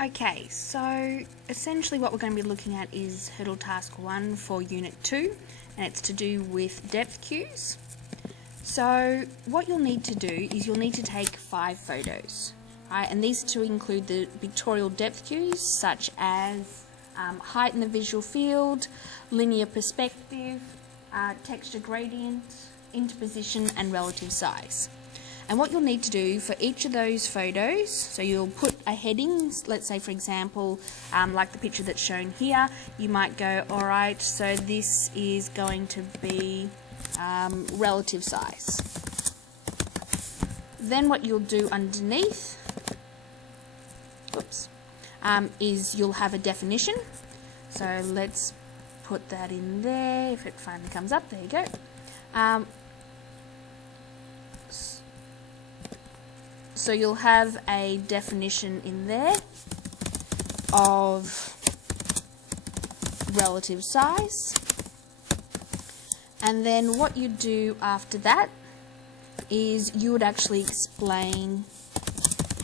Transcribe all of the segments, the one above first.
Okay, so essentially what we're going to be looking at is Hurdle Task 1 for Unit 2, and it's to do with depth cues. So what you'll need to do is you'll need to take 5 photos, right? And these are to include the pictorial depth cues such as height in the visual field, linear perspective, texture gradient, interposition and relative size. And what you'll need to do for each of those photos, so you'll put a heading, let's say for example, like the picture that's shown here, you might go, alright, so this is going to be relative size. Then what you'll do underneath, is you'll have a definition. So let's put that in there, if it finally comes up, there you go. So you'll have a definition in there of relative size, and then what you do after that is you would actually explain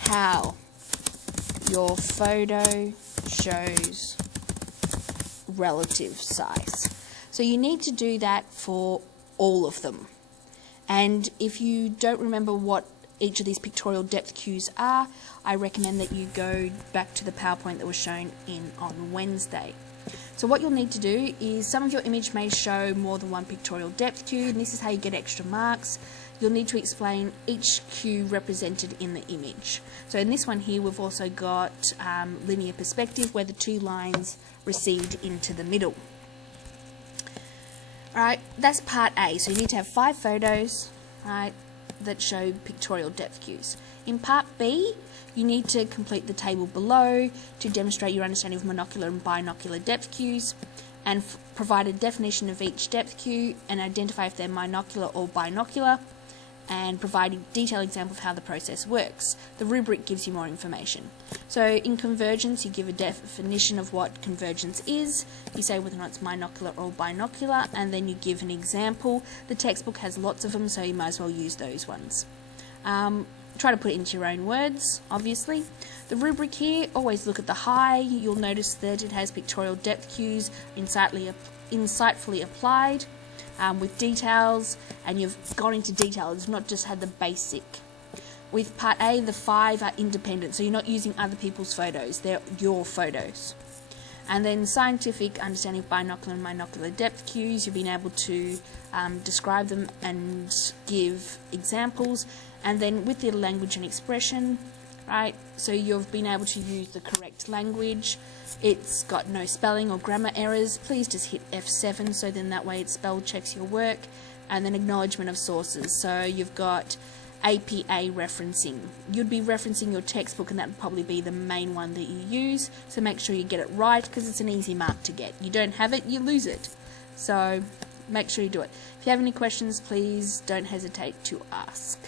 how your photo shows relative size. So you need to do that for all of them, and if you don't remember what each of these pictorial depth cues are, I recommend that you go back to the PowerPoint that was shown on Wednesday. So what you'll need to do is, some of your image may show more than one pictorial depth cue, and this is how you get extra marks. You'll need to explain each cue represented in the image. So in this one here we've also got linear perspective, where the 2 lines recede into the middle. Alright, that's part A. So you need to have 5 photos, right, that show pictorial depth cues. In part B, you need to complete the table below to demonstrate your understanding of monocular and binocular depth cues, and provide a definition of each depth cue and identify if they're monocular or binocular, and provide a detailed example of how the process works. The rubric gives you more information. So in convergence, you give a definition of what convergence is, you say whether or not it's monocular or binocular, and then you give an example. The textbook has lots of them, so you might as well use those ones. Try to put it into your own words, obviously. The rubric here, always look at the high. You'll notice that it has pictorial depth cues insightfully applied, with details, and you've gone into detail. It's not just had the basic. With part A, the 5 are independent, so you're not using other people's photos, they're your photos. And then scientific understanding of binocular and monocular depth cues, you've been able to describe them and give examples. And then with the language and expression, right, so you've been able to use the correct language. It's got no spelling or grammar errors. Please just hit F7, so then that way it spell checks your work. And then acknowledgement of sources, so you've got APA referencing. You'd be referencing your textbook, and that would probably be the main one that you use, so make sure you get it right, because it's an easy mark to get. You don't have it, you lose it. So make sure you do it. If you have any questions, please don't hesitate to ask.